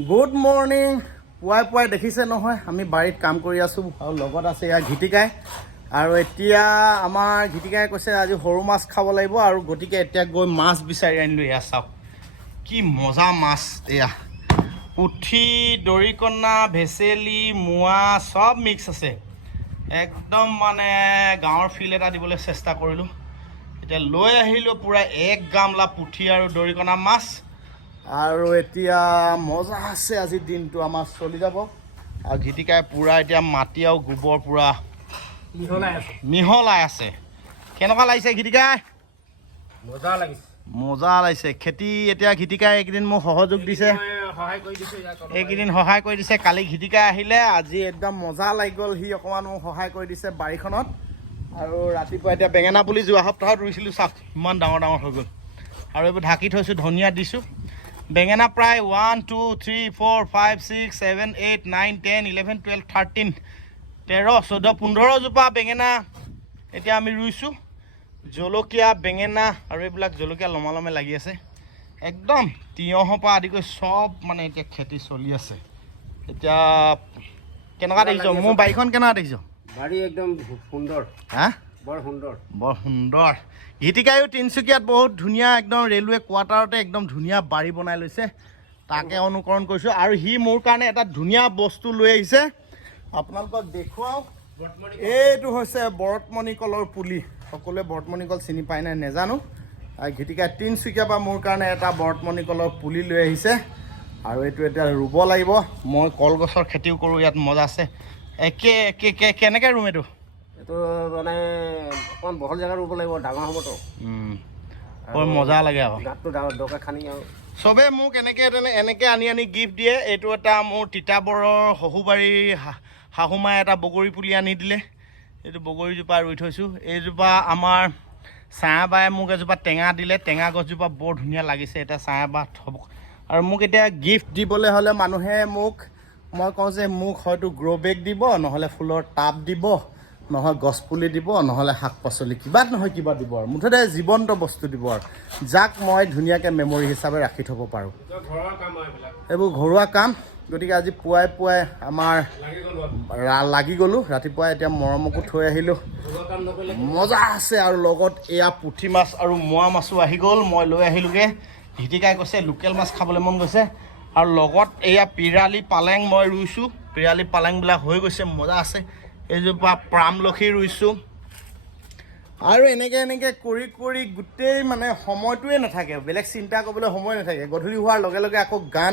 Good morning. পুৱাই পুৱাই দেখিছে নহয়, আমি বাৰীত কাম কৰি আছোঁ আৰু লগত আছে ইয়াৰ ঘিটিকাই। আৰু এতিয়া আমাৰ ঘিটিকাই কৈছে আজি সৰু মাছ খাব লাগিব, আৰু গতিকে এতিয়া গৈ মাছ বিচাৰি আনিলোঁ। এয়া চাওক কি মজা মাছ, এয়া পুঠি, দৰিকণা, ভেচেলি, মোৱা চব মিক্স আছে। একদম মানে গাঁৱৰ ফিল এটা দিবলৈ চেষ্টা কৰিলোঁ। এতিয়া লৈ আহিলোঁ পূৰা 1 গামলা পুঠি আৰু দৰিকণা মাছ। আৰু এতিয়া মজা আছে, আজিৰ দিনটো আমাৰ চলি যাব। আৰু ঘিটিকাই পূৰা এতিয়া মাটি আৰু গোবৰ পূৰা মিহলাই আছে। কেনেকুৱা লাগিছে ঘিটিকাই? মজা লাগিছে, মজা লাগিছে। খেতি এতিয়া ঘিটিকাই এইকেইদিন মোক সহযোগ দিছে, এইকেইদিন সহায় কৰি দিছে। কালি ঘিটিকাই আহিলে, আজি একদম মজা লাগি গ'ল। সি অকণমান মোক সহায় কৰি দিছে বাৰীখনত। আৰু ৰাতিপুৱা এতিয়া বেঙেনা পুলি যোৱা সপ্তাহত ৰুইছিলোঁ, চাওক ইমান ডাঙৰ ডাঙৰ হৈ গ'ল। আৰু এইবোৰ ঢাকি থৈছোঁ, ধনিয়া দিছোঁ। বেঙেনা প্ৰায় 1 2 3 4 5 6 7 8 9 10 11 12 13 13 14 15 জোপা বেঙেনা এতিয়া আমি ৰুইছোঁ। জলকীয়া, বেঙেনা আৰু এইবিলাক জলকীয়া লমালমে লাগি আছে। একদম তিয়ঁহৰ পৰা আদি কৰি চব মানে এতিয়া খেতি চলি আছে। এতিয়া কেনেকুৱা দেখিছ মোৰ বাৰীখন? কেনেকুৱা দেখিছ? বাৰী একদম সুন্দৰ, হা বৰ সুন্দৰ, বৰ সুন্দৰ। ঘিটিকাইও তিনিচুকীয়াত বহুত ধুনীয়া একদম ৰেলৱে কোৱাৰ্টাৰতে একদম ধুনীয়া বাৰী বনাই লৈছে, তাকে অনুকৰণ কৰিছোঁ। আৰু সি মোৰ কাৰণে এটা ধুনীয়া বস্তু লৈ আহিছে, আপোনালোকক দেখুৱাওঁ। এইটো হৈছে বৰতমণি কলৰ পুলি। সকলোৱে বৰতমণি কল চিনি পায় নাই নেজানো। ঘিটিকাই তিনিচুকীয়াৰ পৰা মোৰ কাৰণে এটা বৰতমণি কলৰ পুলি লৈ আহিছে। আৰু এইটো এতিয়া ৰুব লাগিব। মই কলগছৰ খেতিও কৰোঁ, ইয়াত মজা আছে। কেনেকৈ ৰুম এইটো? এইটো মানে অকণমান বহল জেগাত ৰুব লাগিব, ডাঙৰ হ'বতো। বৰ মজা লাগে আকৌ। গাঁতটো দৰকাৰ খানি আৰু চবে মোক এনেকৈ আনি গিফ্ট দিয়ে। এইটো এটা মোৰ তিতাবৰৰ শহুবাৰীৰ শাহুমাই এটা বগৰী পুলি আনি দিলে। এইটো বগৰীজোপা ৰুই থৈছোঁ। এইজোপা আমাৰ ছায়াবাই মোক এজোপা টেঙা দিলে, টেঙা গছজোপা বৰ ধুনীয়া লাগিছে। এতিয়া ছায়াবাহ হ'ব। আৰু মোক এতিয়া গিফ্ট দিবলৈ হ'লে মানুহে মই কওঁ যে মোক হয়তো গ্ৰ' বেগ দিব, নহ'লে ফুলৰ টাব দিব, নহয় গছপুলি দিব, নহ'লে শাক পাচলি কিবা নহয় কিবা দিব। আৰু মুঠতে জীৱন্ত বস্তু দিব, আৰু যাক মই ধুনীয়াকৈ মেমৰি হিচাপে ৰাখি থ'ব পাৰোঁ। ঘৰুৱা কাম আৰু এইবোৰ ঘৰুৱা কাম। গতিকে আজি পুৱাই পুৱাই আমাৰ লাগি গ'লোঁ। ৰাতিপুৱাই এতিয়া মৰমকো থৈ আহিলোঁ। মজা আছে। আৰু লগত এয়া পুঠি মাছ আৰু মোৱা মাছো আহি গ'ল, মই লৈ আহিলোঁগৈ। ঘিটিকাই কৈছে লোকেল মাছ খাবলৈ মন গৈছে। আৰু লগত এয়া পিৰালি পালেং মই ৰুইছোঁ, পিৰালি পালেংবিলাক হৈ গৈছে, মজা আছে। এইজোপা প্ৰামলখি ৰুইছোঁ। আৰু এনেকৈ কৰি গোটেই মানে সময়টোৱে নাথাকে, বেলেগ চিন্তা কৰিবলৈ সময় নাথাকে। গধূলি হোৱাৰ লগে লগে আকৌ গান